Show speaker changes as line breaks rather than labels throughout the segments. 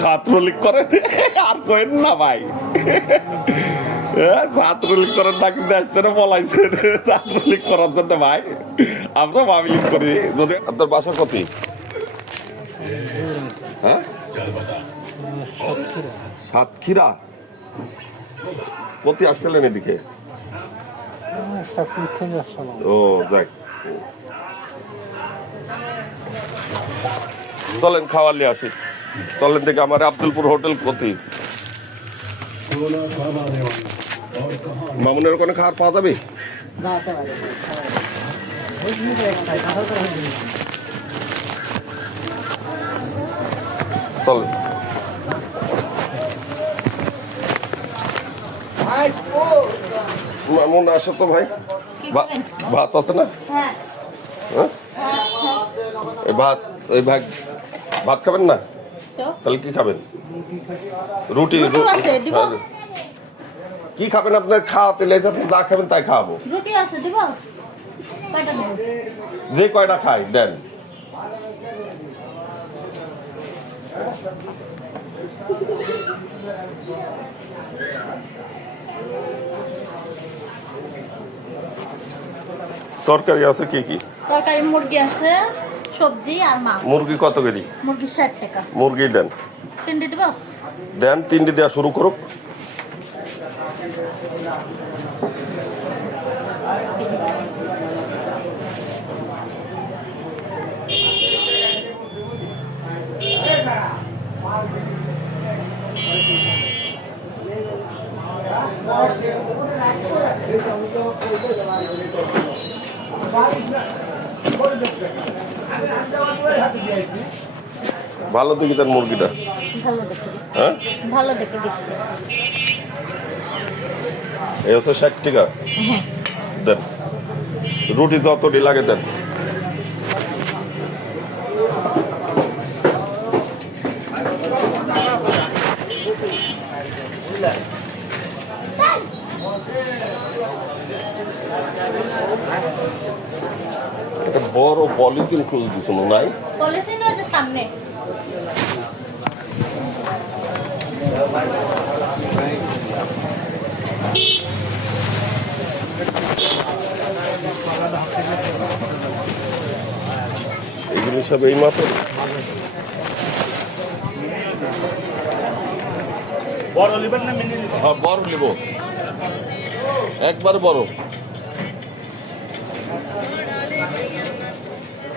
ছাত্রলীগ করেন আর কেন না ভাই। ছাত্রলীগ করেন না কিন্তু আসতে না বলাইছেন। ছাত্রলীগ করার জন্য ভাই। আমরা মামিলিগ করি। যদি আপনার বাসা কত হ্যাঁ? সাতক্ষীরা। কতি আসছিলেন এদিকে? ও যাক। চলেন খাওয়ালে আসি। চলেন থেকে আমার আব্দুলপুর হোটেল প্রতি মামুনের ওখানে খাবার পাওয়া যাবে? চলেন। মামুন আসো তো ভাই। ভাত আছে না?
হ্যাঁ।
হ্যাঁ? ভাত ওই ভাগ ভাত খাবেন না? তাহলে কি খাবেন? রুটি। কি খাবেন আপনার? খাওয়াতে লেগে আপনি যা খাবেন তাই খাওয়াবো। যে কয়টা খাই দেন। তরকারি আছে কি কি?
তরকারি মুরগি আছে। সবজি আর মাছ।
মুরগি কত কেজি?
মুরগি ষাট টাকা।
মুরগি দেন।
তিনটে দিব?
দেন তিনটি দেওয়া শুরু করুক। ভালো দেখি তার মুরগিটা। হ্যাঁ?
ভালো দেখে।
এই হচ্ছে ষাট টাকা।
হ্যাঁ।
দেন। রুটি যতটি লাগে দেন। বড় পলিথিন খুলে দিছ নাই?
পলিসি না সামনে।
এগুলো সব এই মাপের?
বড় লিবেন না মিনি
হ্যাঁ বড় নিব। একবার বড়।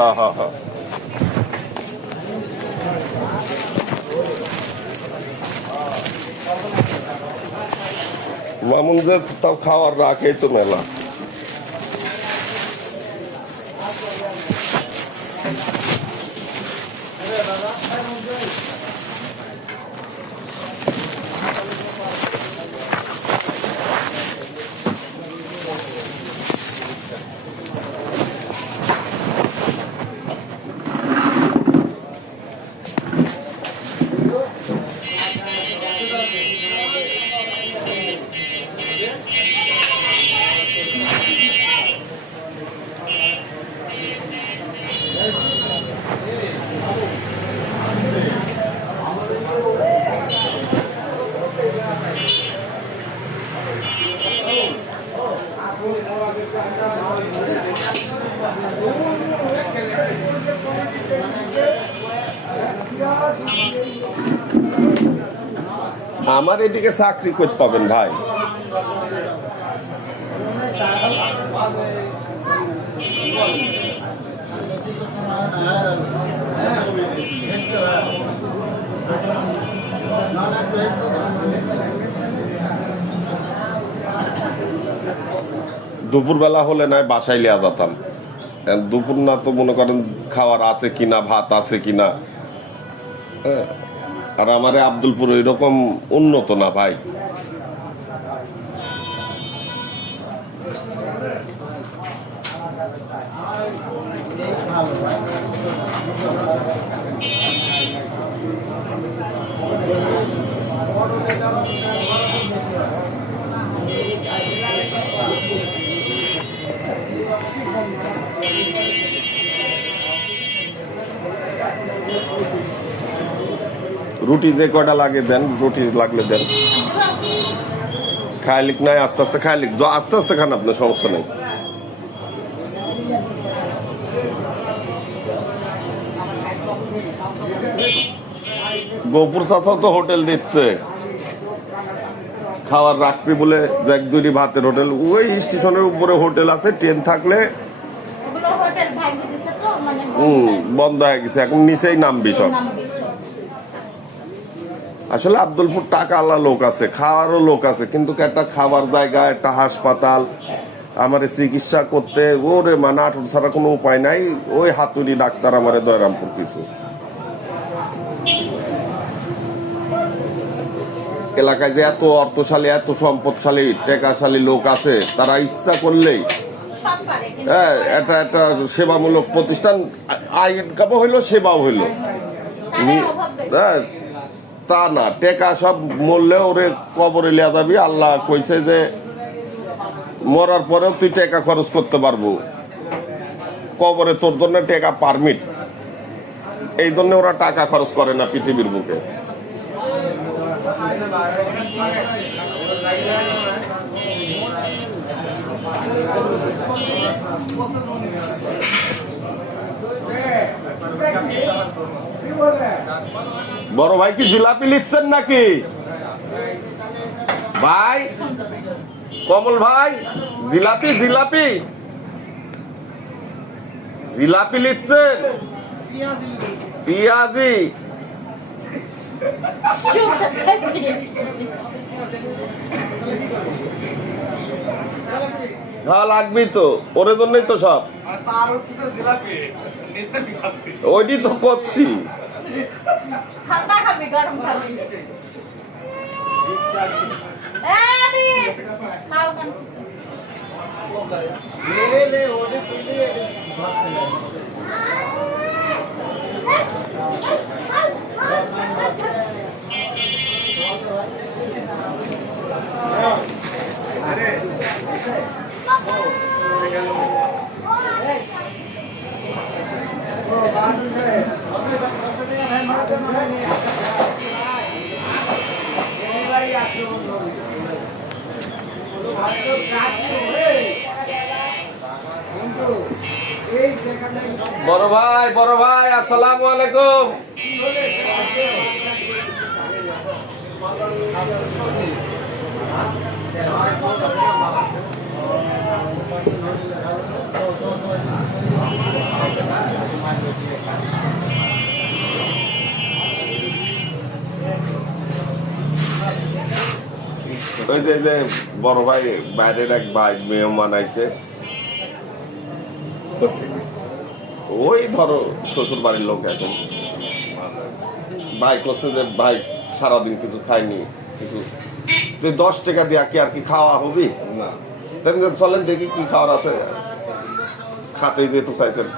হ্যাঁ হ্যাঁ হ্যাঁ মামুনদের তাও খাওয়ার রাখেই তো মেলা। আমার এদিকে চাকরি করতে পাবেন ভাই? দুপুরবেলা হলে নয় বাসায় লিয়া যেতাম। দুপুর না তো মনে করেন খাওয়ার আছে কিনা, ভাত আছে কিনা। হ্যাঁ। আর আমারে আব্দুলপুর এরকম উন্নত না ভাই। রুটি যে কয়টা লাগে দেন রুটি লাগলে দেন।
দেবো
খাইলিক নাই আস্তে আস্তে খাইলিক য- আস্তে আস্তে খান আপনার সমস্যা নেই। গোপুর চাচাও তো হোটেল দিচ্ছে খাওয়ার রাখবি বলে এক দুটি ভাতের হোটেল। ওই স্টেশনের উপরে হোটেল আছে ট্রেন থাকলে
মানে
হুম বন্ধ হয়ে গেছে এখন নিচেই নামবি সব। আসলে আব্দুলপুর টাকা আল্লাহ লোক আছে খাওয়ারও লোক আছে কিন্তু একটা খাবার জায়গা একটা হাসপাতাল আমার চিকিৎসা করতে ওরে মানে আঠুর ছাড়া কোনো উপায় নাই ওই হাতুড়ি ডাক্তার আমারে দয়রামপুর কিছু এলাকায় যে এত অর্থশালী এত সম্পদশালী টেকাশালী লোক আছে তারা ইচ্ছা করলেই হ্যাঁ এটা একটা সেবামূলক প্রতিষ্ঠান আয় ইনকামও হইল সেবাও হইল। হ্যাঁ, তা না, টেকা সব মরলে ওরে কবরে লিয়া যাবি। আল্লাহ কইছে যে, মরার পরেও তুই টাকা খরচ করতে পারব। কবরে তোর জন্য টাকা পারমিট এই জন্য ওরা টাকা খরচ করে না পৃথিবীর বুকে। বড় ভাই কি জিলাপি লিখছেন নাকি? ভাই কমল ভাই জিলাপি জিলাপি। জিলাপি লিখছেন? পিয়াজি। হ্যাঁ লাগবেই তো। ওরে জন্যই তো সব। ওইটি তো করছি।
ठंडा खाबी गरम खाबी ए अभी खाओ कन ले ले ओने पीले अरे पापा ओ बात है
বড় ভাই বড় ভাই আসসালামু আলাইকুম। ওই যে যে বড় ভাই বাইরের এক ভাই মেহমান আইছে। ওই ধরো শ্বশুর বাড়ির লোক এখন। ভাই করছে যে ভাই সারাদিন কিছু খাইনি কিছু তুই দশ টাকা দিয়া কি আর কি খাওয়া হবি?
না।
চলেন দেখি কি খাওয়ার আছে। খাতেই যেহেতু চাইছেন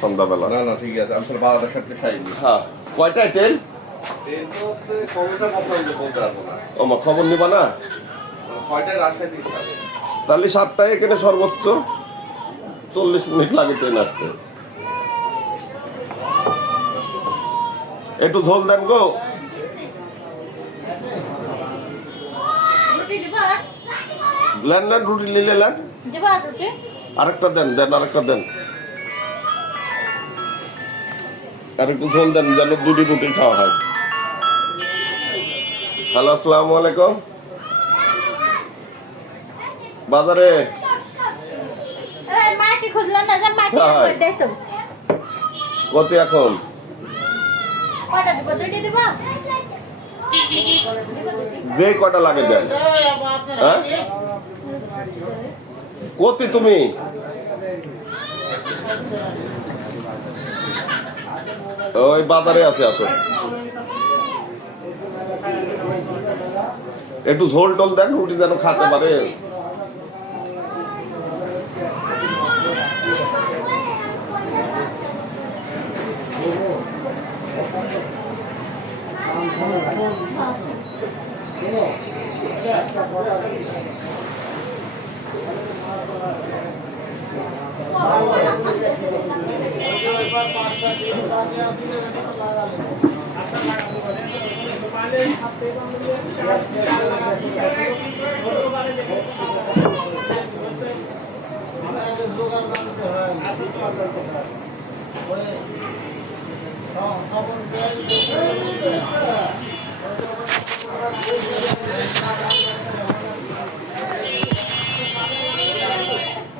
সন্ধ্যাবেলা।
না না ঠিক আছে আমি ক্ষেত্রে খাইনি।
হ্যাঁ কয়টায় ট্রেন? আমার খবর নিবা না? তাহলে সাতটায় এখানে সর্বোচ্চ চল্লিশ মিনিট লাগে ট্রেন আসতে। একটু ঝোল দেন গো। লেন লেন রুটি নিলে লেন। আরেকটা দেন দেন আরেকটা দেন। আর একটু ঝোল দেন যেন দুটি রুটি খাওয়া হয়। হ্যালো আসসালামু আলাইকুম। বাজারে? হ্যাঁ। কত এখন? যে কটা লাগে দেন। হ্যাঁ? কতি তুমি? ওই বাজারে আছে আসো। একটু ঝোল টোল দেন রুটি যেন খাতে পারে।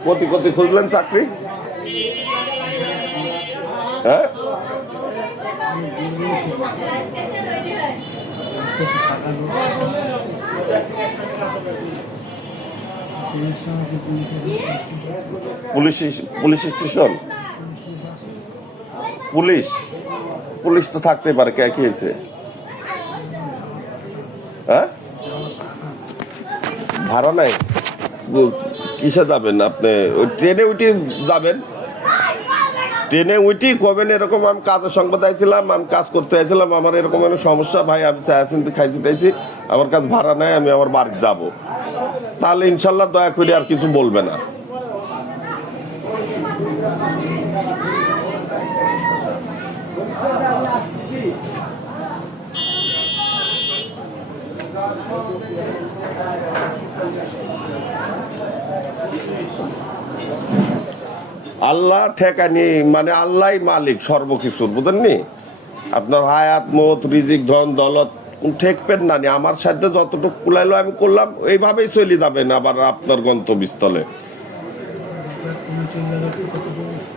কতি কতি খুঁজলেন চাকরি? হ্যাঁ? Police police station? Police? Police তো থাকতেই পারে, কে হয়েছে হ্যাঁ? ভাড়া নাই? কিসে যাবেন আপনি? ওই ট্রেনে উঠে যাবেন। ট্রেনে উঠি কবেন? এরকম আমি কাজের সংবাদ আইছিলাম আমি কাজ করতে আইছিলাম। আমার এরকম একটা সমস্যা? ভাই, আমি চাইছেন খাইছি টাইছি আমার কাজ ভাড়া নাই, আমি আমার বাড়ি যাব। তাহলে ইনশাল্লাহ দয়া করে আর কিছু বলবে না। আল্লাহ ঠেকানি মানে আল্লাহ মালিক সর্বকিছুর, বুঝেননি? আপনার হায়াত, মত, রিজিক, ধন, দলত ঠেকবেন না নি। আমার সাথে যতটুকু কুলাইলো আমি করলাম, এইভাবেই চলে যাবেন আবার আপনার গন্তব্যস্থলে।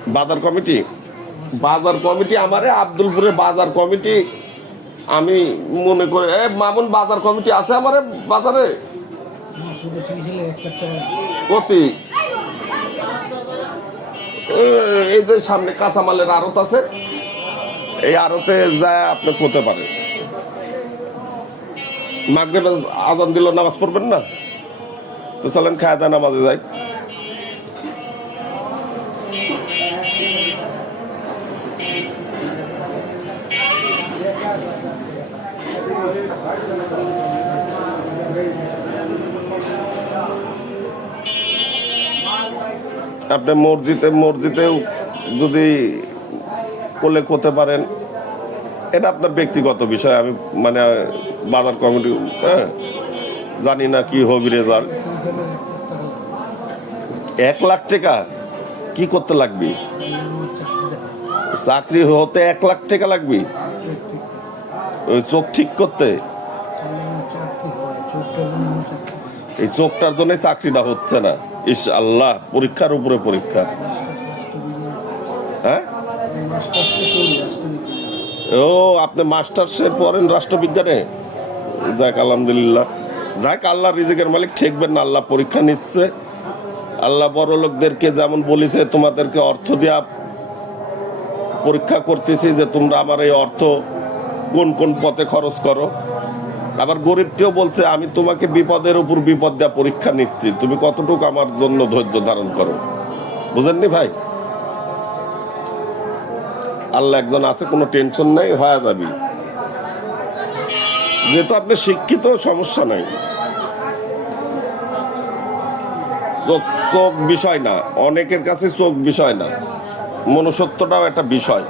বাজার কমিটি? বাজার কমিটি আমারে আব্দুলপুরে বাজার কমিটি, আমি মনে করি, এ, মামুন, বাজার কমিটি আছে আমারে বাজারে? কতি এই যে সামনে কাঁচামালের আড়ত আছে, এই আড়তে যায় আপনি করতে পারেন। মাগরে আজান দিল নামাজ পড়বেন না? তো চলেন খায়দা নামাজে যাই। আপনি মসজিদে মসজিদেও যদি কোলে করতে পারেন, এটা আপনার ব্যক্তিগত বিষয়। আমি মানে বাজার কমিটি হ্যাঁ জানি না কি হবে রেজাল্ট এক লাখ টাকা কি করতে লাগবে? চাকরি হতে এক লাখ টাকা লাগবে? ওই চোখ ঠিক করতে? এই চোখটার জন্য চাকরিটা হচ্ছে না। ইস আল্লাহ পরীক্ষার উপরে পরীক্ষা। হ্যাঁ? ও, আপনি মাস্টার্সে পড়েন রাষ্ট্রবিজ্ঞানে? যাক, আলহামদুলিল্লাহ। যাক, আল্লাহ রিজিকের মালিক, ঠেকবেন না, আল্লাহ পরীক্ষা নিচ্ছে। আল্লাহ বড় লোকদেরকে যেমন বলেছে, তোমাদেরকে অর্থ দেওয়া পরীক্ষা করতেছি যে তোমরা আমার এই অর্থ কোন কোন পথে খরচ করো। আবার গরিবকেও বলছে, আমি তোমাকে বিপদের উপর বিপদ দেওয়া পরীক্ষা নিচ্ছি। তুমি কতটুকু আমার জন্য ধৈর্য ধারণ করো? বুঝেননি ভাই? আল্লাহ একজন আছে, কোনো টেনশন নেই, হয়ে যাবি যেহেতু আপনি শিক্ষিত, সমস্যা নাই। চোখ চোখ বিষয় না, অনেকের কাছে চোখ বিষয় না। মনুষ্যত্বটাও একটা বিষয়।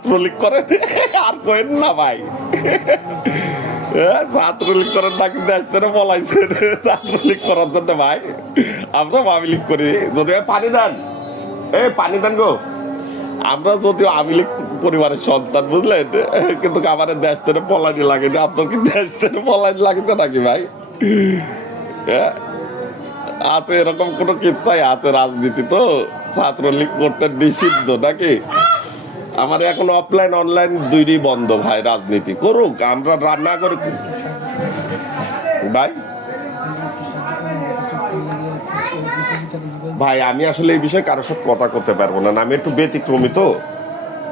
ছাত্রলীগ করেন আর করেন না ভাই। ছাত্রলীগ বলাইছেন ছাত্রলীগ করার জন্য ভাই। আমরা করি। যদি পানি দেন। এ, পানি দেন গো। আমরা যদিও পরিবারের সন্তান, বুঝলেন? কিন্তু আমাদের দেশ থেকে পলানি লাগে না। আপনার কি দেশ থেকে পলানি লাগছে নাকি ভাই? আছে এরকম কোনো কিচ্ছাই আছে রাজনীতি তো? ছাত্রলীগ করতে নিষিদ্ধ নাকি? আমার এখন অফলাইন অনলাইন দুইটি বন্ধ ভাই, রাজনীতি। করুক, আমরা রান্না করে ভাই? ভাই, আমি আসলে এই বিষয়ে কারোর সাথে কথা করতে পারব না। আমি একটু ব্যতিক্রমী তো।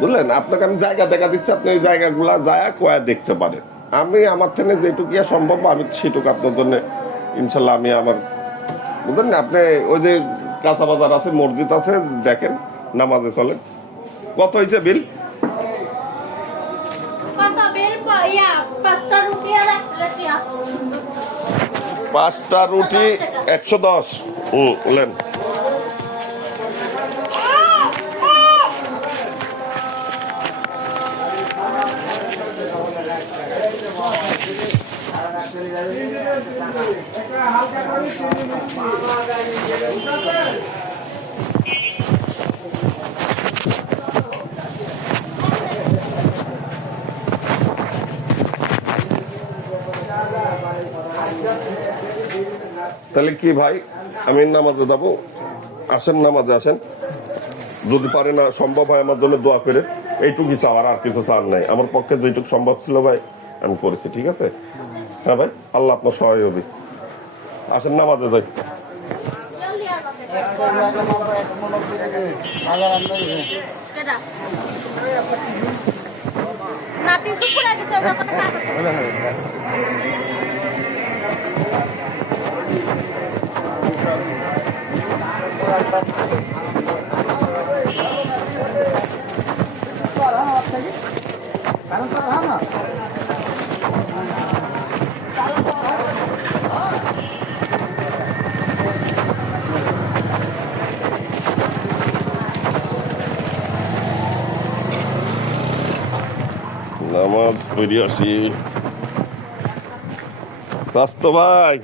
বুঝলেন? আপনাকে আমি জায়গা দেখা দিচ্ছি, আপনি ওই জায়গাগুলা যায় কয়া দেখতে পারেন। আমি আমার থেকে যেটুকু সম্ভব, আমি সেটুকু আপনার জন্য, ইনশাল্লাহ আমি আমার বুঝলেন? আপনি ওই যে কাঁচা বাজার আছে, মসজিদ আছে, দেখেন, নামাজে চলেন। কত হয়েছে বিল?
পাঁচটা রুটি
একশো দশ। হুম বলেন তাহলে কি ভাই? আমি নামাজে যাব? আসেন নামাজে আসেন। যদি পারে না সম্ভব হয় আমার জন্য দোয়া করে। এইটুকুই চাওয়ার আর কিছু চাওয়ার নাই। আমার পক্ষে যেটুকু সম্ভব ছিল ভাই আমি করেছি ঠিক আছে? হ্যাঁ ভাই আল্লাহ আপনার সহায় হবে। আসেন নামাজে যাই?
নাতি
নামাজ পড়ি আসি স্বাস্থ্য ভাই